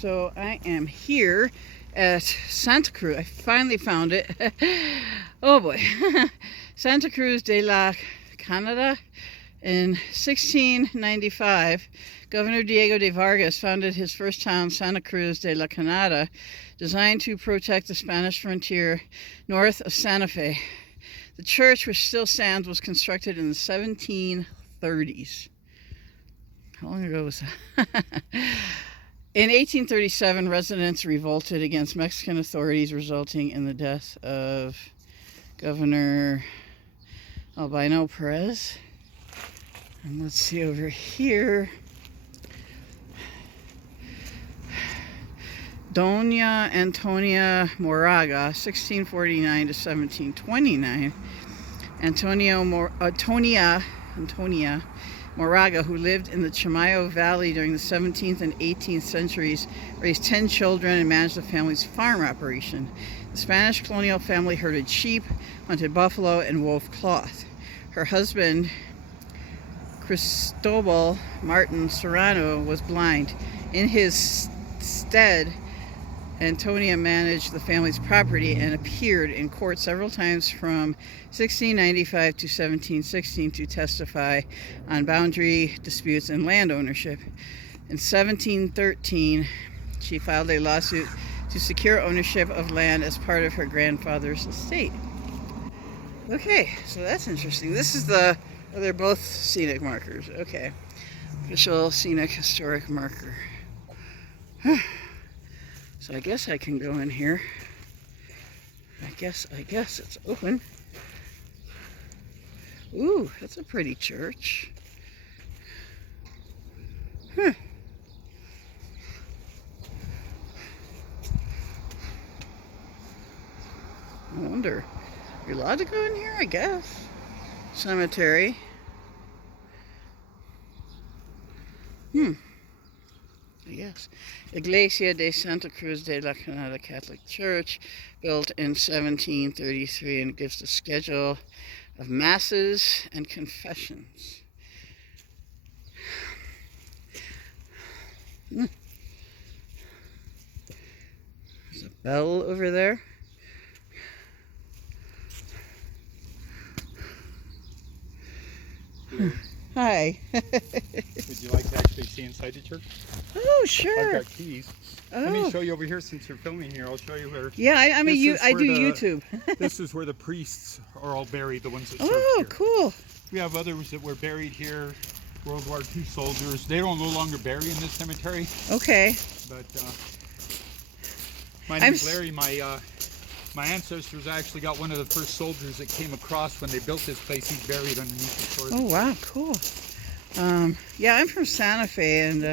so I am here at Santa Cruz. I finally found it. Oh boy. Santa Cruz de la Canada. In 1695, Governor Diego de Vargas founded his first town, Santa Cruz de la Canada, designed to protect the Spanish frontier north of Santa Fe. The church, which still stands, was constructed in the 1730s. How long ago was that? In 1837, residents revolted against Mexican authorities, resulting in the death of Governor Albino Perez. And let's see over here. Doña Antonia Moraga, 1649 to 1729. Antonia Moraga, who lived in the Chamayo Valley during the 17th and 18th centuries, raised 10 children and managed the family's farm operation. The Spanish colonial family herded sheep, hunted buffalo, and wove cloth. Her husband, Cristobal Martin Serrano, was blind. In his stead, Antonia managed the family's property and appeared in court several times from 1695 to 1716 to testify on boundary disputes and land ownership. In 1713, she filed a lawsuit to secure ownership of land as part of her grandfather's estate. Okay, so that's interesting. This is they're both scenic markers. Okay, official scenic historic marker. So I guess I can go in here. I guess it's open. Ooh, that's a pretty church. I wonder, you're allowed to go in here, I guess. Cemetery. Yes. Iglesia de Santa Cruz de la Canada Catholic Church, built in 1733, and gives the schedule of masses and confessions. There's a bell over there. Hi. Would you like to actually see inside the church? Oh, sure. I've got keys. Oh. Let me show you over here since you're filming here. I'll show you where. Yeah, I do YouTube. This is where the priests are all buried, the ones that served Oh, here. cool. We have others that were buried here, World War II soldiers. They don't no longer bury in this cemetery. Okay. But my name's Larry. My ancestors actually got one of the first soldiers that came across when they built this place. He's buried underneath the sword. Oh, wow, cool. Yeah, I'm from Santa Fe, and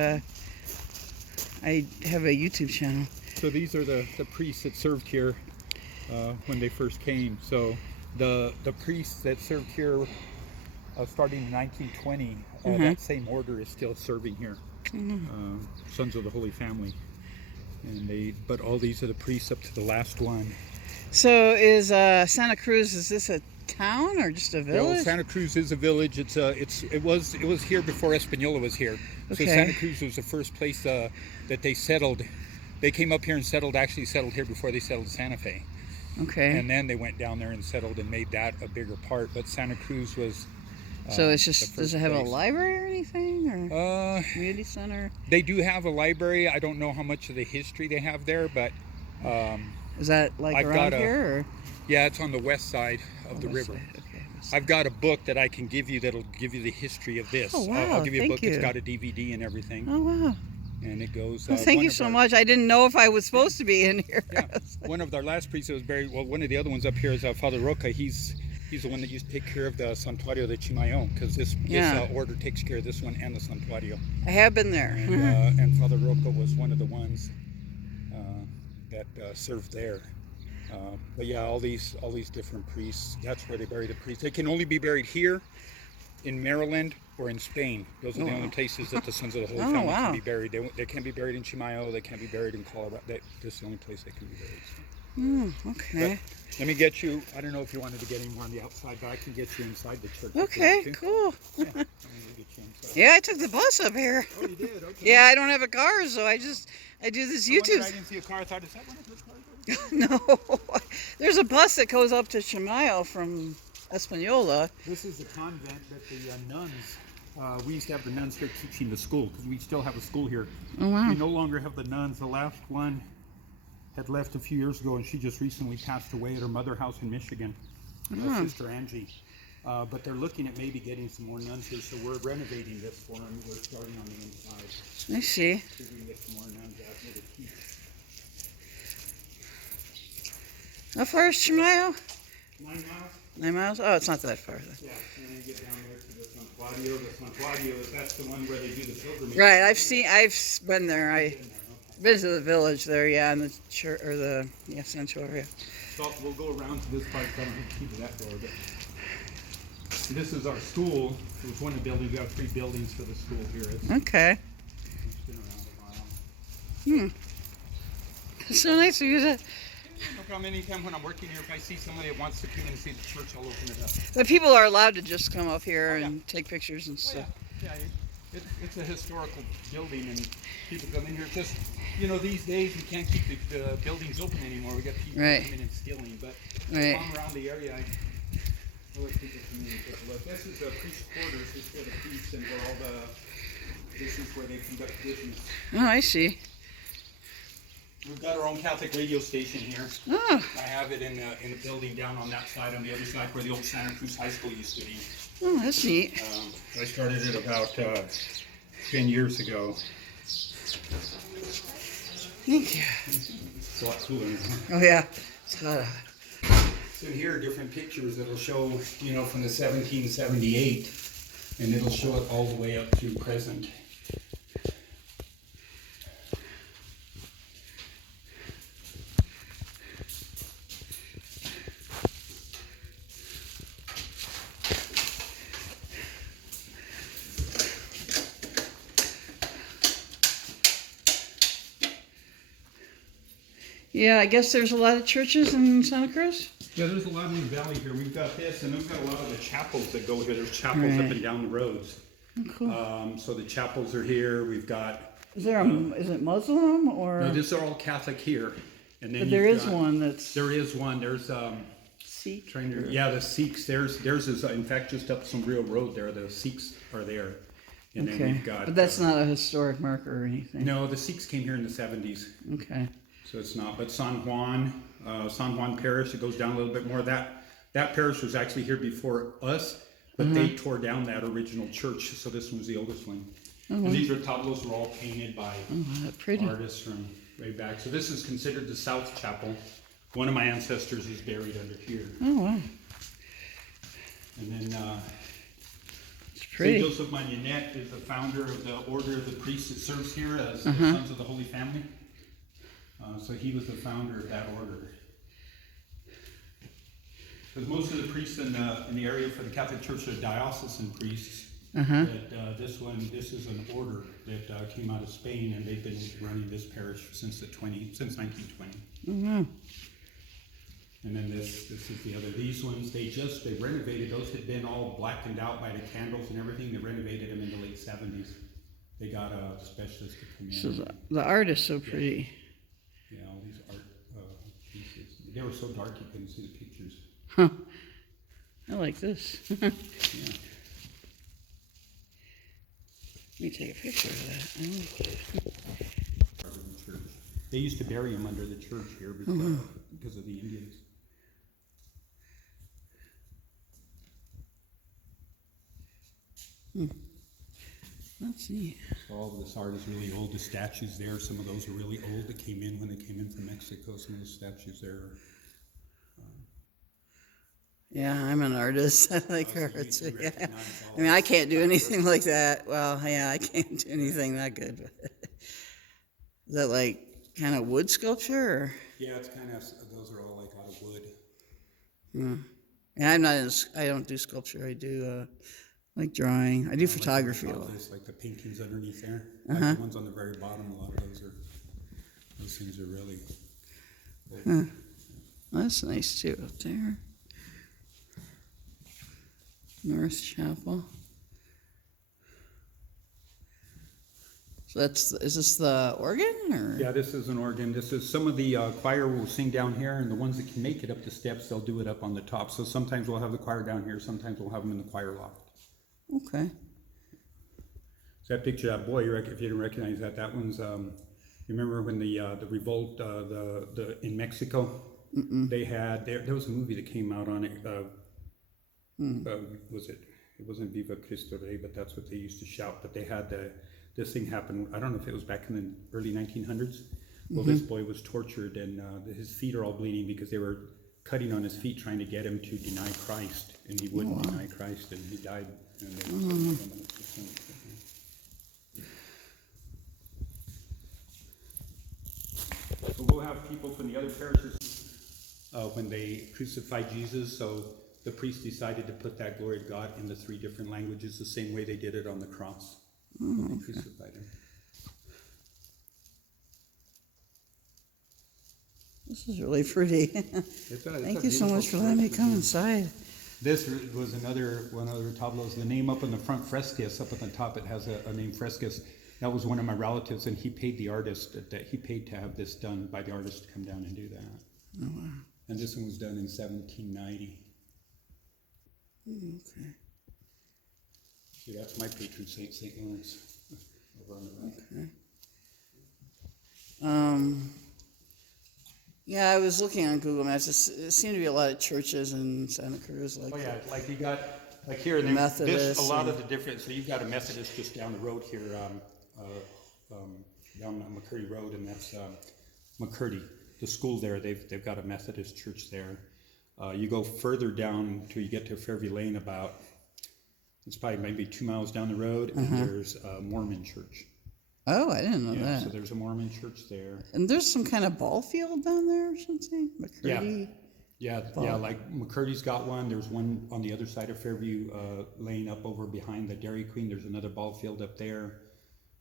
I have a YouTube channel. So these are the priests that served here when they first came. So the priests that served here starting in 1920, that same order is still serving here. Sons of the Holy Family. But all these are the priests up to the last one. So is Santa Cruz, is this a town or just a village? Well, Santa Cruz is a village. It was here before Espanola was here. Okay. So Santa Cruz was the first place that they settled. They came up here and actually settled here before they settled Santa Fe. Okay. And then they went down there and settled and made that a bigger part. But Santa Cruz was so it's just, does it have a library or anything, or community center? They do have a library. I don't know how much of the history they have there, but is that like around here? Or? Yeah, it's on the west side of the river. Okay. I've got a book that I can give you that'll give you the history of this. Oh, wow. I'll give you a book Thank that's got a DVD and everything. Oh, wow. And it goes. Well, thank you so much. I didn't know if I was supposed to be in here. Yeah. One of our last priests that was buried, well, one of the other ones up here is Father Roca. He's the one that used to take care of the Santuario de Chimayon, because this order takes care of this one and the Santuario. I have been there. And Father Roca was one of the ones that served there. But yeah, all these different priests, that's where they bury the priests. They can only be buried here, in Maryland, or in Spain. Those are the only places that the Sons of the Holy Family can be buried. They can't be buried in Chimayo, they can't be buried in Colorado. This is the only place they can be buried. So. Okay. But let me get you. I don't know if you wanted to get any more on the outside, but I can get you inside the church. Okay, cool. Yeah, let me get you inside. Yeah, I took the bus up here. Oh, you did? Okay. Yeah, I don't have a car, so I do this YouTube. I didn't see a car. I thought, is that one of those cars? No, there's a bus that goes up to Chimayo from Espanola. This is the convent that the nuns, we used to have the nuns here teaching the school, because we still have a school here. Oh, wow. We no longer have the nuns. The last one had left a few years ago, and she just recently passed away at her mother house in Michigan, Sister Angie. But they're looking at maybe getting some more nuns here, so we're renovating this for them. We're starting on the inside. I see. See if we can get some more nuns out here to teach. How far is Chimayo? 9 miles? 9 miles? Oh, it's not that far then. Yeah, and then you get down there to the Santuario. The Santuario, that's the one where they do the pilgrimage. Right, I've been there. I've been to the village there, yeah, and the church, or the, sanctuary. So we'll go around to this part. I don't have to keep that door, but this is our school. It was one of the buildings. We have 3 buildings for the school here. Okay. It's been around a while. It's so nice of you to... No problem. Anytime when I'm working here, if I see somebody that wants to come in and see the church, I'll open it up. But people are allowed to just come up here and take pictures and stuff. Yeah, it's a historical building, and people come in here. Just, these days we can't keep the buildings open anymore. We got people coming in and stealing. But if I'm around the area, I'll let people come in and take a look. This is the priest quarters. This is where the priests and where all this is where they conduct business. Oh, I see. We've got our own Catholic radio station here. Oh. I have it in a building down on that side, on the other side where the old Santa Cruz High School used to be. Oh, that's neat. I started it about 10 years ago. Thank you. It's a lot cooler now. Oh, yeah. It's hot out. So here are different pictures that'll show, from the 1778, and it'll show it all the way up to present. Yeah, I guess there's a lot of churches in Santa Cruz. Yeah, there's a lot in the valley here. We've got this, and we've got a lot of the chapels that go here. There's chapels up and down the roads. Oh, cool. So the chapels are here. We've got... Is it Muslim or? No, these are all Catholic here. And then But there is one that's... There is one. There's... Sikh? Yeah, the Sikhs. Theirs is, in fact, just up some real road there. The Sikhs are there. And then we've got... But that's not a historic marker or anything. No, the Sikhs came here in the 70s. Okay. So it's not. But San Juan Parish, it goes down a little bit more. That parish was actually here before us, but they tore down that original church. So this one's the oldest one. And these tableaus were all painted by artists from way back. So this is considered the South Chapel. One of my ancestors is buried under here. Oh, wow. And then It's pretty. St. Joseph Magnanet is the founder of the order of the priests that serves here as the Sons of the Holy Family. So he was the founder of that order. Because most of the priests in the area for the Catholic Church are diocesan priests. This is an order that came out of Spain, and they've been running this parish since 1920. Mm-hmm. And then this is the other. These ones they renovated. Those had been all blackened out by the candles and everything. They renovated them in the late 70s. They got a specialist to come in. So the art is so pretty. Yeah, all these art pieces. They were so dark you couldn't see the pictures. Huh. I like this. Yeah. Let me take a picture of that. Part of the church. They used to bury them under the church here because of the Indians. That's neat. So all of this art is really old. The statues there, some of those are really old that came in when they came in from Mexico. Some of the statues there are... Yeah, I'm an artist. I like art too. Yeah. I mean, I I can't do anything like that. Well, yeah, I can't do anything that good. But is that like kind of wood sculpture? Or? Yeah, it's kind of, those are all like out of wood. Yeah, I don't do sculpture. I do like drawing. I do photography a lot. Like the paintings underneath there. Like the ones on the very bottom, a lot of those things are really old. That's nice too up there. North Chapel. So is this the organ or? Yeah, this is an organ. This is some of the choir will sing down here, and the ones that can make it up the steps, they'll do it up on the top. So sometimes we'll have the choir down here, sometimes we'll have them in the choir loft. Okay. So that picture, that boy, if you didn't recognize that, that one's, you remember when the revolt in Mexico? They had, there was a movie that came out on it, it wasn't Viva Cristo Rey, but that's what they used to shout, but they had this thing happen, I don't know if it was back in the early 1900s. Well, this boy was tortured, and his feet are all bleeding because they were cutting on his feet trying to get him to deny Christ, and he wouldn't deny Christ, and he died. And so we'll have people from the other parishes when they crucified Jesus, so the priest decided to put that glory of God in the 3 different languages, the same way they did it on the cross. When they crucified him. This is really pretty. Thank you so much for letting me come inside. This was one of the tableaus. The name up in the front, Frescus, up at the top, it has a name, Frescus. That was one of my relatives, and he paid the artist, he paid to have this done by the artist to come down and do that. Oh, wow. And this one was done in 1790. Okay. See, that's my patron saint, St. Lawrence. Over on the right. Okay. Yeah, I was looking on Google Maps. There seemed to be a lot of churches in Santa Cruz. Oh yeah, like you got, like here, and Methodist. A lot of the different, so you've got a Methodist just down the road here, down McCurdy Road, and that's McCurdy, the school there. They've got a Methodist church there. You go further down till you get to Fairview Lane about, it's probably maybe 2 miles down the road, and there's a Mormon church. Oh, I didn't know that. So there's a Mormon church there. And there's some kind of ball field down there or something? McCurdy? Yeah, like McCurdy's got one. There's one on the other side of Fairview Lane up over behind the Dairy Queen. There's another ball field up there.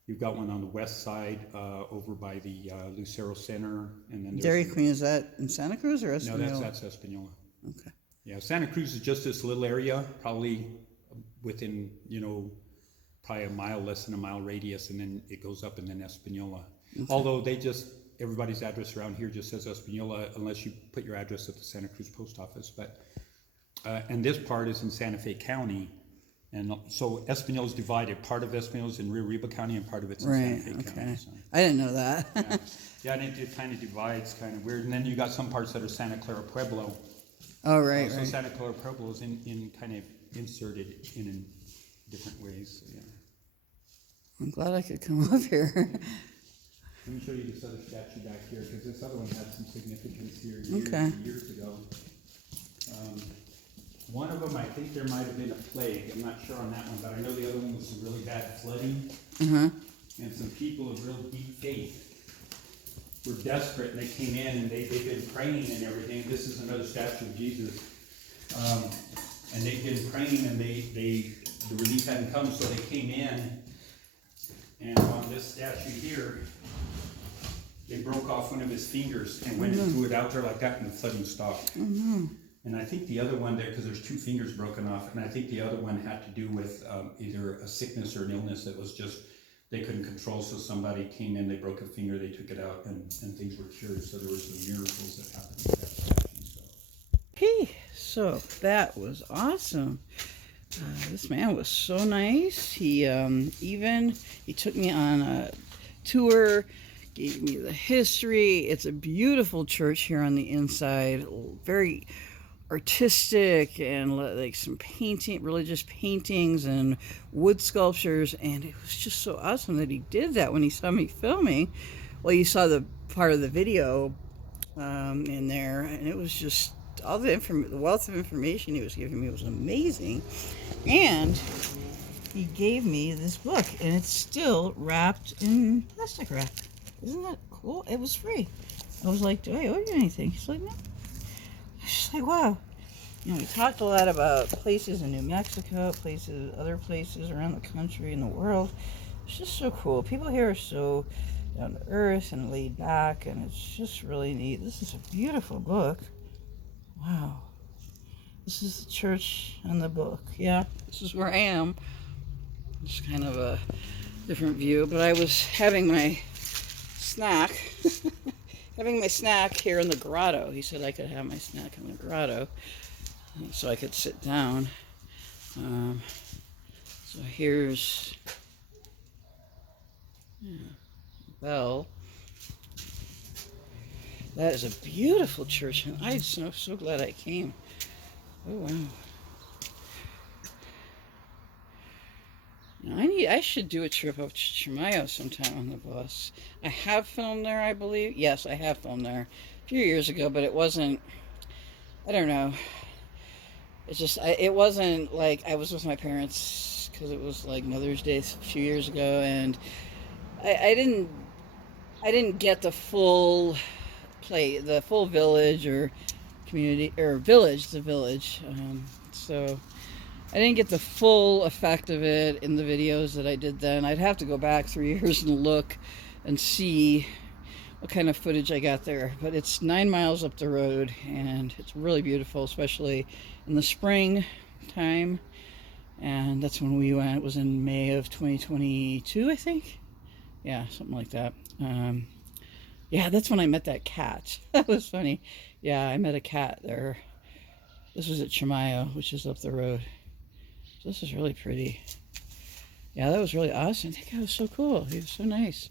You've got one on the west side over by the Lucero Center. And then Dairy Queen, is that in Santa Cruz or Espanola? No, that's Espanola. Okay. Yeah, Santa Cruz is just this little area, probably within, probably a mile, less than a mile radius, and then it goes up and then Espanola. Okay. Although everybody's address around here just says Espanola unless you put your address at the Santa Cruz post office. But and this part is in Santa Fe County, and so Espanola is divided. Part of Espanola is in Rio Riba County, and part of it's in Santa Fe County. So. I didn't know that. Yeah, and it kind of divides, kind of weird. And then you got some parts that are Santa Clara Pueblo. Oh, right, So right. Santa Clara Pueblo is in kind of inserted in different ways. So, yeah. I'm glad I could come up here. Let me show you this other statue back here, because this other one had some significance here years ago. One of them, I think there might have been a plague. I'm not sure on that one, but I know the other one was some really bad flooding. And some people of real deep faith were desperate, and they came in, and they've been praying and everything. This is another statue of Jesus. And they've been praying, and the relief hadn't come, so they came in. And on this statue here, they broke off one of his fingers and went and threw it out there like that, and the flooding stopped. And I think the other one there, because there's 2 fingers broken off, and I think the other one had to do with either a sickness or an illness that was just, they couldn't control, so somebody came in, they broke a finger, they took it out, and things were cured. So there were some miracles that happened with that statue. So that was awesome. This man was so nice. He took me on a tour, gave me the history. It's a beautiful church here on the inside, very artistic, and like some religious paintings and wood sculptures, and it was just so awesome that he did that when he saw me filming. Well, you saw the part of the video in there, and it was just all the wealth of information he was giving me was amazing. And he gave me this book, and it's still wrapped in plastic wrap. Isn't that cool? It was free. I was like, do I owe you anything? He's like, no. I was just like, wow. We talked a lot about places in New Mexico, other places around the country and the world. It's just so cool. People here are so down to earth and laid back, and it's just really neat. This is a beautiful book. Wow. This is the church on the book. Yeah, this is where I am. It's kind of a different view, but I was having my snack. Having my snack here in the grotto. He said I could have my snack in the grotto, so I could sit down. So here's bell. That is a beautiful church, and I'm so glad I came. Oh wow! Now, I should do a trip up to Chimayo sometime on the bus. I have filmed there, I believe. Yes, I have filmed there a few years ago, but it wasn't. I don't know. It's just it wasn't like I was with my parents because it was like Mother's Day a few years ago, and I didn't get the full the full village or community or village, the village. So I didn't get the full effect of it in the videos that I did then. I'd have to go back 3 years and look and see what kind of footage I got there. But it's 9 miles up the road, and it's really beautiful, especially in the spring time. And that's when we went. It was in May of 2022, I think. Yeah, something like that. Yeah, that's when I met that cat. That was funny. Yeah, I met a cat there. This was at Chimayo, which is up the road. So this is really pretty. Yeah, that was really awesome. That guy was so cool. He was so nice.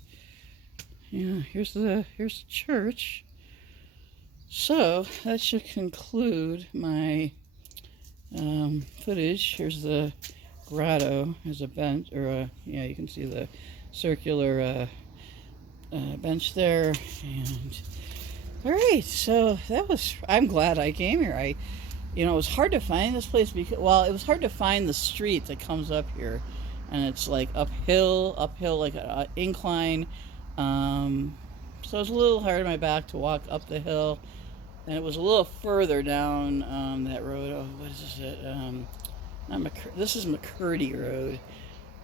Yeah, here's the church. So that should conclude my footage. Here's the grotto. There's a bench, or yeah, you can see the circular bench there. And all right, so that was. I'm glad I came here. It was hard to find this place because, well, it was hard to find the street that comes up here, and it's like uphill, like an incline. So it was a little hard on my back to walk up the hill, and it was a little further down that road. Oh, what is it? This is McCurdy Road,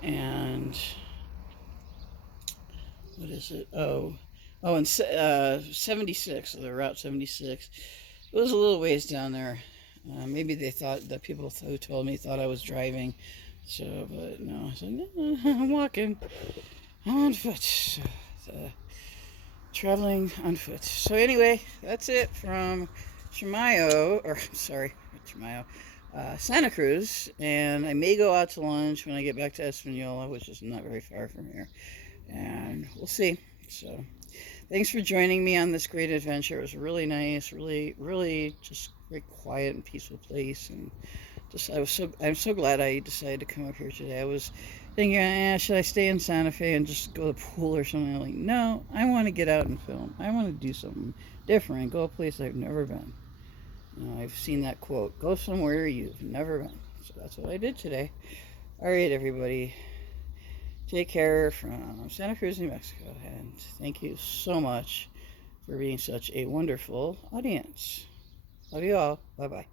and what is it? And 76, the Route 76. It was a little ways down there. Maybe they thought, the people who told me thought I was driving. So, but no, I said, no, I'm walking. I'm on foot. So, traveling on foot. So anyway, that's it from Santa Cruz. And I may go out to lunch when I get back to Espanola, which is not very far from here. And we'll see. So thanks for joining me on this great adventure. It was really nice, really just very quiet and peaceful place. And I'm so glad I decided to come up here today. I was thinking, should I stay in Santa Fe and just go to the pool or something? I'm like, no, I want to get out and film. I want to do something different, go a place I've never been. I've seen that quote, go somewhere you've never been. So that's what I did today. All right, everybody. Take care from Santa Cruz, New Mexico. And thank you so much for being such a wonderful audience. Love you all. Bye-bye.